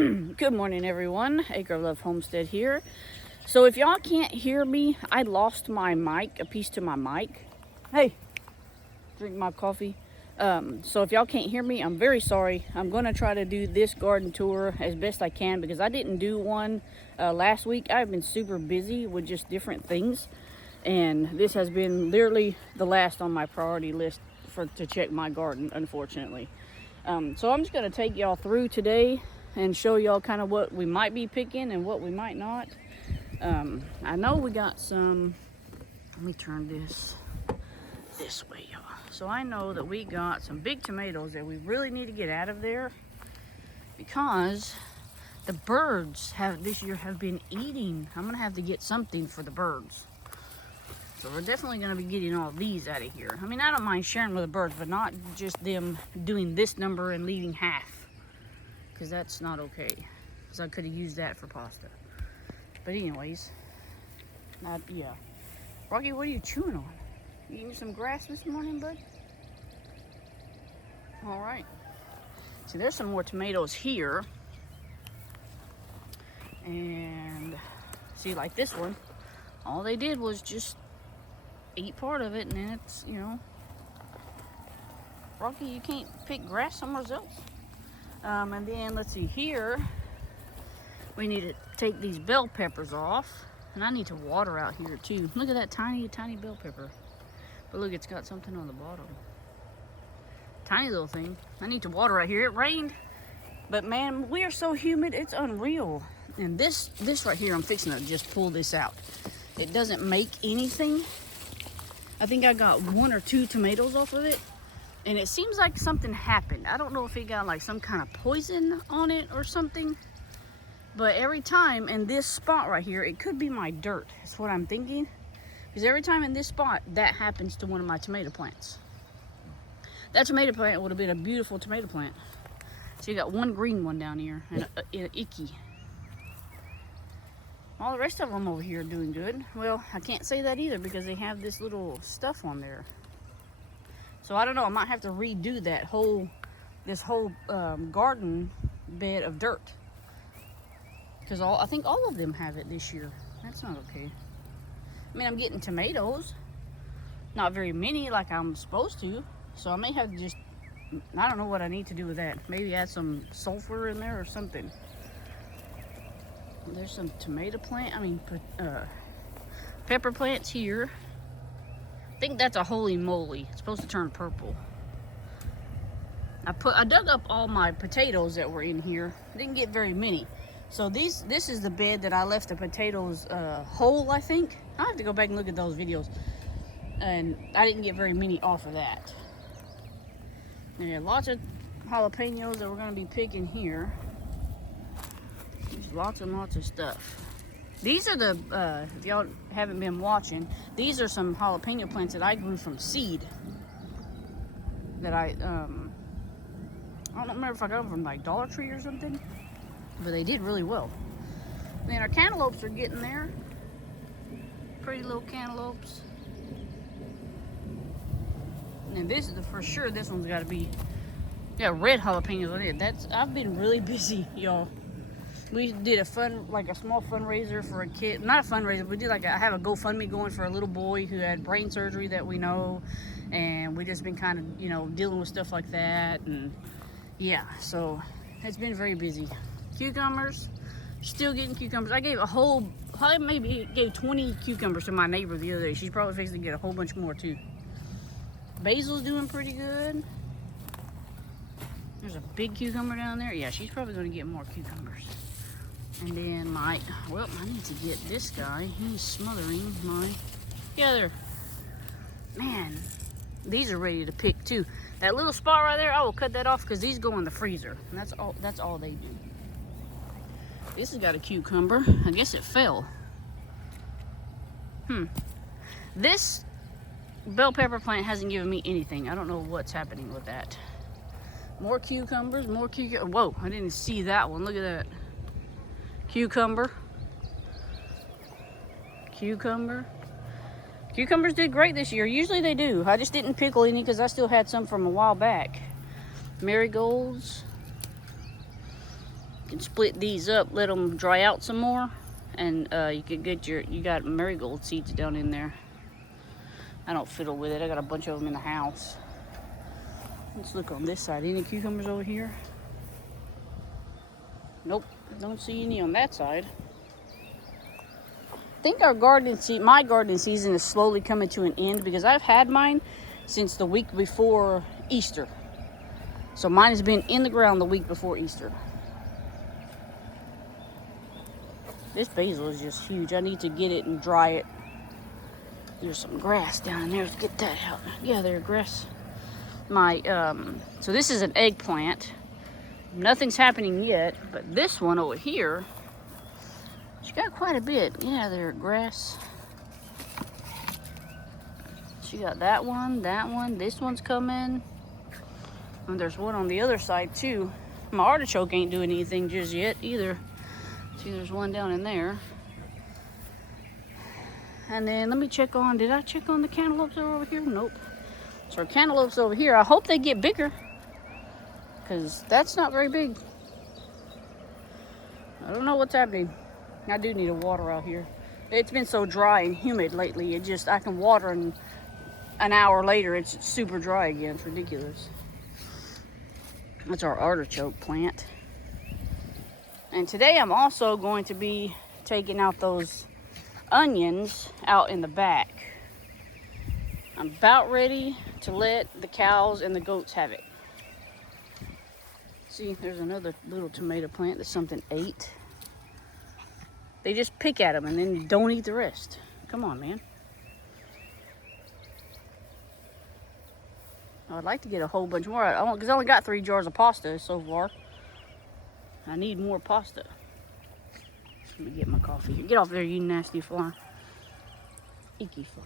Good morning, everyone. Acre of Love Homestead here. So if y'all can't hear me, I lost my mic, a piece to my mic. Hey, drink my coffee. So if y'all can't hear me, I'm very sorry. I'm going to try to do this garden tour as best I can because I didn't do one last week. I've been super busy with just different things. And this has been literally the last on my priority list to check my garden, unfortunately. So I'm just going to take y'all through today and show y'all kind of what we might be picking and what we might not. I know we got some, let me turn this way, y'all. So I know that we got some big tomatoes that we really need to get out of there because the birds this year have been eating. I'm gonna have to get something for the birds. So we're definitely gonna be getting all these out of here. I mean, I don't mind sharing with the birds, but not just them doing this number and leaving half, because that's not okay. Because I could have used that for pasta. But anyways, yeah. Rocky, what are you chewing on? You eating some grass this morning, bud? All right. So there's some more tomatoes here. And see, like this one, all they did was just eat part of it, and then it's, you know. Rocky, you can't pick grass somewhere else. And then let's see here. We need to take these bell peppers off. And I need to water out here too. Look at that tiny, tiny bell pepper. But look, it's got something on the bottom. Tiny little thing. I need to water out here. It rained. But man, we are so humid, it's unreal. And this right here, I'm fixing to just pull this out. It doesn't make anything. I think I got 1 or 2 tomatoes off of it. And it seems like something happened. I don't know if it got like some kind of poison on it or something. But every time in this spot right here, it could be my dirt. That's what I'm thinking. Because every time in this spot, that happens to one of my tomato plants. That tomato plant would have been a beautiful tomato plant. So you got 1 green one down here and an icky. All the rest of them over here are doing good. Well, I can't say that either because they have this little stuff on there. So I don't know, I might have to redo this whole garden bed of dirt. Because I think all of them have it this year. That's not okay. I mean, I'm getting tomatoes. Not very many like I'm supposed to. So I may have to just, I don't know what I need to do with that. Maybe add some sulfur in there or something. There's some tomato pepper plants here. I think that's a holy moly. It's supposed to turn purple. I dug up all my potatoes that were in here. I didn't get very many. So this is the bed that I left the potatoes whole, I think. I'll have to go back and look at those videos. And I didn't get very many off of that. There are lots of jalapenos that we're going to be picking here. There's lots and lots of stuff. These are the, if y'all haven't been watching, these are some jalapeno plants that I grew from seed. That I don't remember if I got them from like Dollar Tree or something. But they did really well. And then our cantaloupes are getting there. Pretty little cantaloupes. And this is for sure, this one's got to be, yeah, red jalapenos on it. I've been really busy, y'all. We did a small fundraiser for a kid. Not a fundraiser, we did I have a GoFundMe going for a little boy who had brain surgery that we know. And we just been kind of, you know, dealing with stuff like that. And yeah, so it's been very busy. Cucumbers, still getting cucumbers. I maybe gave 20 cucumbers to my neighbor the other day. She's probably fixing to get a whole bunch more too. Basil's doing pretty good. There's a big cucumber down there. Yeah, she's probably going to get more cucumbers. And then I need to get this guy. He's smothering mine. Yeah, there. Man, these are ready to pick too. That little spot right there, I will cut that off because these go in the freezer. And that's all they do. This has got a cucumber. I guess it fell. This bell pepper plant hasn't given me anything. I don't know what's happening with that. More cucumbers, Whoa, I didn't see that one. Look at that. Cucumber. Cucumbers did great this year. Usually they do. I just didn't pickle any because I still had some from a while back. Marigolds. can split these up, let them dry out some more, and you can get you got marigold seeds down in there. I don't fiddle with it. I got a bunch of them in the house. Let's look on this side. Any cucumbers over here? Nope, don't see any on that side. I think our my gardening season is slowly coming to an end because I've had mine since the week before Easter. So mine has been in the ground the week before Easter. This basil is just huge. I need to get it and dry it. There's some grass down there. Let's get that out. Yeah, there's grass. So this is an eggplant. Nothing's happening yet, but this one over here, she got quite a bit. Yeah, there's grass. She got that one, this one's coming. And there's one on the other side too. My artichoke ain't doing anything just yet either. See, there's one down in there. And then let me check on, did I check on the cantaloupes that are over here? Nope. So our cantaloupes over here, I hope they get bigger, because that's not very big. I don't know what's happening. I do need a water out here. It's been so dry and humid lately, I can water and an hour later it's super dry again. It's ridiculous. That's our artichoke plant. And today I'm also going to be taking out those onions out in the back. I'm about ready to let the cows and the goats have it. See, there's another little tomato plant that something ate. They just pick at them and then don't eat the rest. Come on, man. I'd like to get a whole bunch more, because I only got 3 jars of pasta so far. I need more pasta. Let me get my coffee here. Get off there, you nasty fly. Icky fly.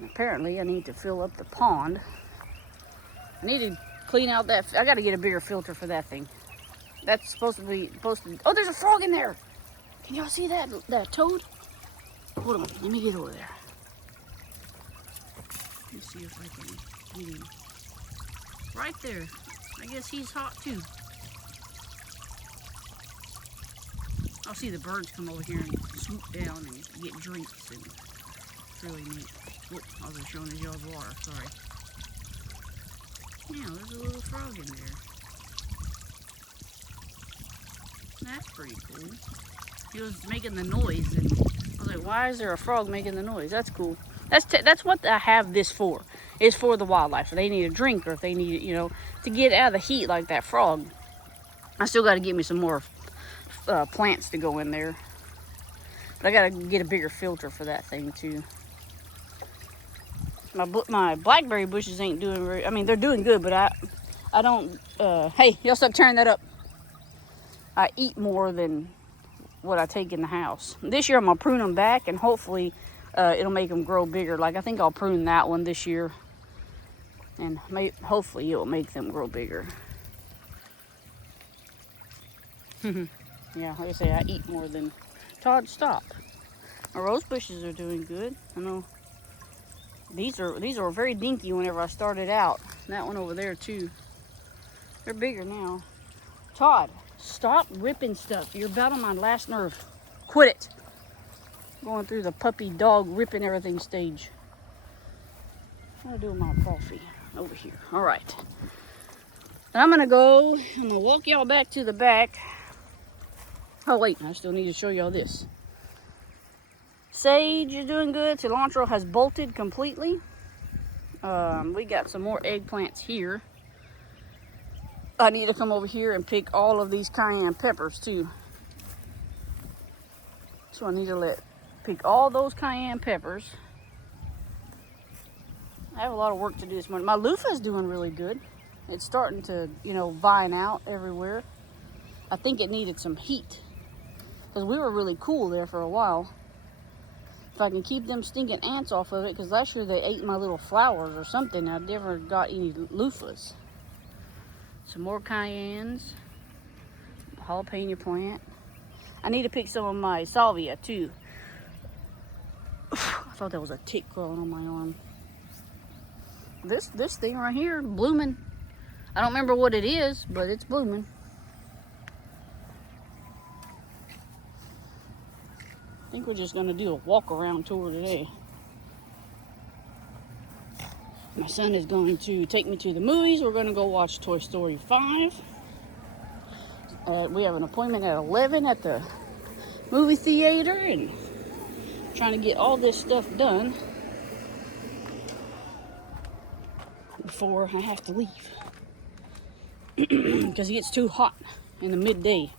And apparently, I need to fill up the pond. I need to clean out that. I got to get a bigger filter for that thing. That's supposed to be. Oh, there's a frog in there. Can y'all see that? That toad? Hold on. Let me get over there. Let me see if I can get him. Right there. I guess he's hot too. I'll see the birds come over here and swoop down and get drinks, and it's really neat. Whoop, I was showing y'all's water, sorry. Yeah, there's a little frog in there. That's pretty cool. He was making the noise, and I was like, why is there a frog making the noise? That's cool. That's what I have this for. It's for the wildlife. If they need a drink, or if they need, to get out of the heat like that frog. I still got to get me some more plants to go in there, but I gotta get a bigger filter for that thing too. My blackberry bushes ain't doing very, I mean, they're doing good, but I don't, hey, y'all stop tearing that up. I eat more than what I take in the house. This year I'm gonna prune them back, and hopefully it'll make them grow bigger. Like, I think I'll prune that one this year, and hopefully it will make them grow bigger. Yeah, like I say, I eat more than Todd. Stop. My rose bushes are doing good. I know these are very dinky whenever I started out. That one over there too. They're bigger now. Todd, stop ripping stuff. You're about on my last nerve. Quit it. Going through the puppy dog ripping everything stage. What do I do with my coffee? Over here. All right. I'm gonna walk y'all back to the back. Oh wait, I still need to show y'all this. Sage is doing good. Cilantro has bolted completely. We got some more eggplants here. I need to come over here and pick all of these cayenne peppers too. So I need to pick all those cayenne peppers. I have a lot of work to do this morning. My loofah is doing really good. It's starting to, vine out everywhere. I think it needed some heat, because we were really cool there for a while. If I can keep them stinking ants off of it, because last year they ate my little flowers or something. I never got any loofahs. Some more cayennes. Jalapeno plant. I need to pick some of my salvia too. I thought that was a tick crawling on my arm. This thing right here, blooming. I don't remember what it is, but it's blooming. think we're just gonna do a walk around tour today. My son is going to take me to the movies. We're gonna go watch Toy Story 5. We have an appointment at 11 at the movie theater, and trying to get all this stuff done before I have to leave. Because it gets too hot in the midday.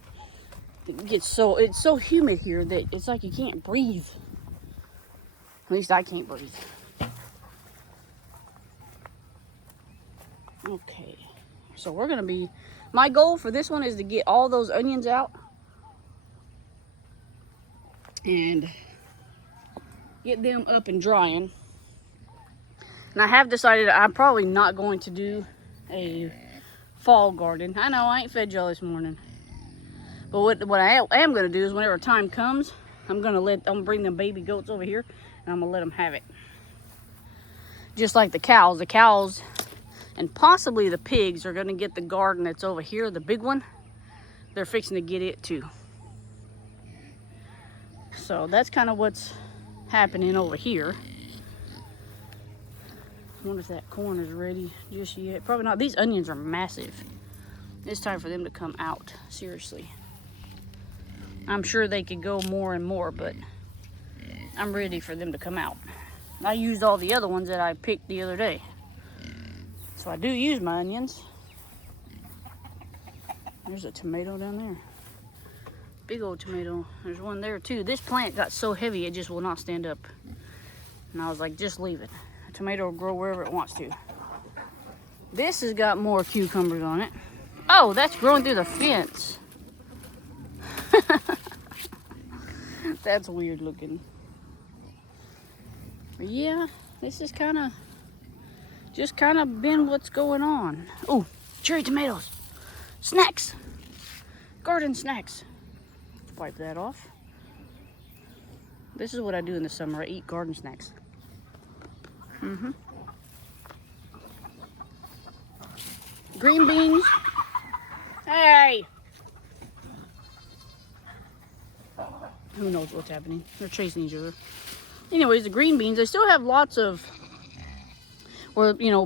It's so humid here that it's like you can't breathe. At least I can't breathe. Okay, so we're gonna be, my goal for this one is to get all those onions out and get them up and drying. And I have decided I'm probably not going to do a fall garden. I know I ain't fed y'all this morning. But what I am going to do is whenever time comes, I'm going to bring them baby goats over here and I'm going to let them have it. Just like the cows. The cows and possibly the pigs are going to get the garden that's over here, the big one. They're fixing to get it too. So that's kind of what's happening over here. I wonder if that corn is ready just yet. Probably not. These onions are massive. It's time for them to come out. Seriously. I'm sure they could go more and more, but I'm ready for them to come out. I used all the other ones that I picked the other day. So I do use my onions. There's a tomato down there. Big old tomato. There's one there too. This plant got so heavy it just will not stand up. And I was like, just leave it. A tomato will grow wherever it wants to. This has got more cucumbers on it. Oh, that's growing through the fence. That's weird looking. But yeah, this is just kind of been what's going on. Oh, cherry tomatoes. Snacks. Garden snacks. Wipe that off. This is what I do in the summer. I eat garden snacks. Green beans. Hey! Who knows what's happening? They're chasing each other. Anyways, the green beans, they still have lots of,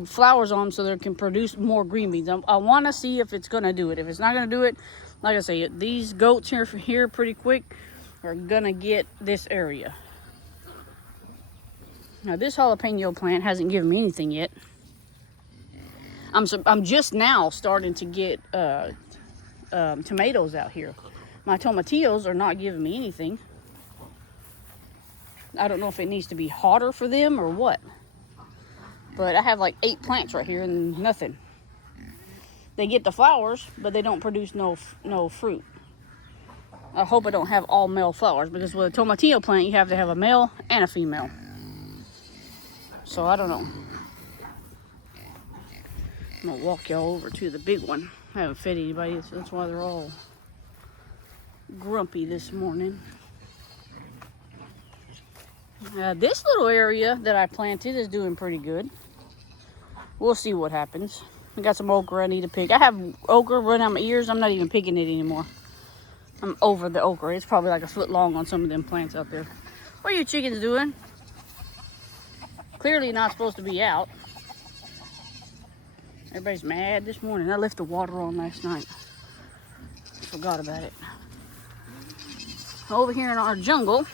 flowers on them so they can produce more green beans. I want to see if it's going to do it. If it's not going to do it, like I say, these goats here pretty quick are going to get this area. Now, this jalapeno plant hasn't given me anything yet. I'm just now starting to get tomatoes out here. My tomatillos are not giving me anything. I don't know if it needs to be hotter for them or what. But I have like 8 plants right here and nothing. They get the flowers, but they don't produce no fruit. I hope I don't have all male flowers, because with a tomatillo plant, you have to have a male and a female. So I don't know. I'm gonna walk y'all over to the big one. I haven't fed anybody, so that's why they're all grumpy this morning. This little area that I planted is doing pretty good. We'll see what happens. I got some okra I need to pick. I have okra running out my ears. I'm not even picking it anymore. I'm over the okra. It's probably like a foot long on some of them plants out there. What are you chickens doing? Clearly not supposed to be out. Everybody's mad this morning. I left the water on last night. Forgot about it. Over here in our jungle,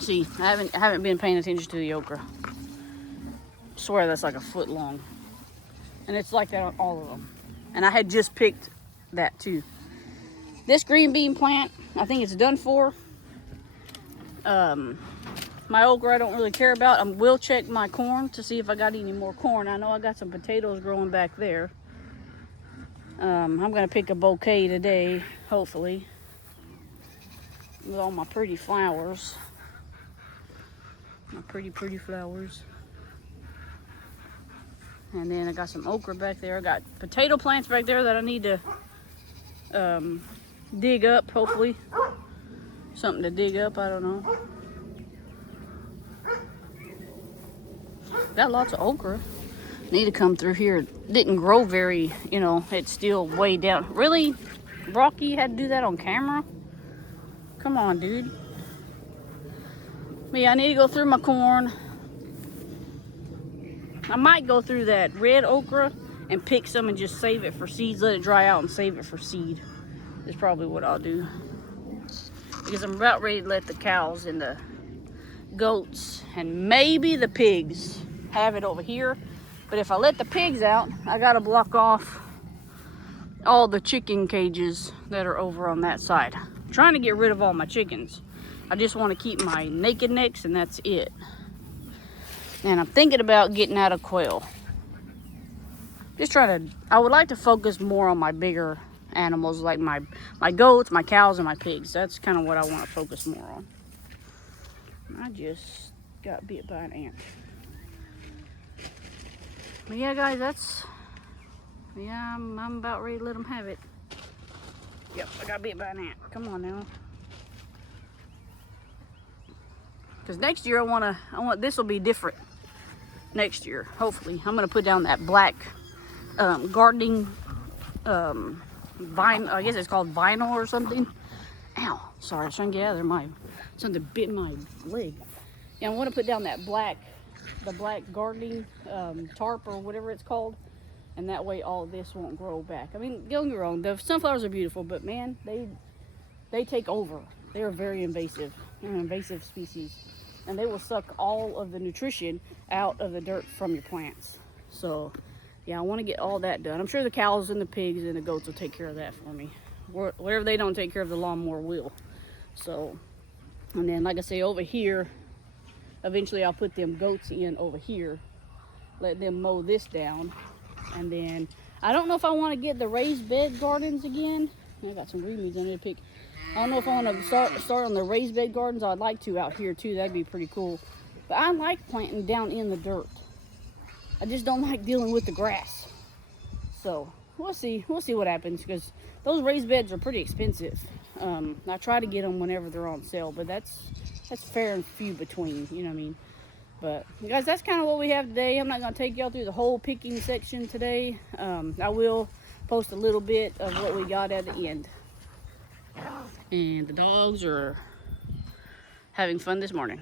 see, I haven't been paying attention to the okra. I swear that's like a foot long. And it's like that on all of them. And I had just picked that too. This green bean plant, I think it's done for. My okra I don't really care about. I will check my corn to see if I got any more corn. I know I got some potatoes growing back there. I'm going to pick a bouquet today, hopefully, with all my pretty flowers. My pretty flowers. And then I got some okra back there. I got potato plants back there that I need to dig up, hopefully. Something to dig up, I don't know. Got lots of okra. Need to come through here. It didn't grow very, it's still way down. Really? Rocky had to do that on camera? Come on, dude. But yeah, I need to go through my corn. I might go through that red okra and pick some and just save it for seeds. Let it dry out and save it for seed. Is probably what I'll do. Because I'm about ready to let the cows and the goats and maybe the pigs have it over here. But if I let the pigs out, I gotta block off all the chicken cages that are over on that side. I'm trying to get rid of all my chickens. I just want to keep my naked necks and that's it. And I'm thinking about getting out of quail. I would like to focus more on my bigger animals like my goats, my cows, and my pigs. That's kind of what I want to focus more on. I just got bit by an ant. But yeah, guys, I'm about ready to let them have it. Yep, I got bit by an ant. Come on now. Because next year I want this will be different. Next year, hopefully, I'm gonna put down that black gardening vine. I guess it's called vinyl or something. Ow! Sorry, I was trying to get out of there. Something bit my leg. Yeah, I want to put down that the black gardening tarp or whatever it's called, and that way all of this won't grow back. I mean, don't get me wrong, the sunflowers are beautiful, but man, they take over. They are very invasive. They're an invasive species, and they will suck all of the nutrition out of the dirt from your plants. So yeah, I want to get all that done. I'm sure the cows and the pigs and the goats will take care of that for me. Whatever they don't take care of, the lawnmower will. So, and then like I say, over here, eventually I'll put them goats in over here, let them mow this down, and then I don't know if I want to get the raised bed gardens again. I got some green beans I need to pick. I don't know if I want to start on the raised bed gardens. I'd like to out here too. That'd be pretty cool. But I like planting down in the dirt. I just don't like dealing with the grass. So we'll see what happens, because those raised beds are pretty expensive. I try to get them whenever they're on sale, but that's fair and few between, you know what I mean? But guys, that's kind of what we have today. I'm not going to take y'all through the whole picking section today. I will post a little bit of what we got at the end. And the dogs are having fun this morning.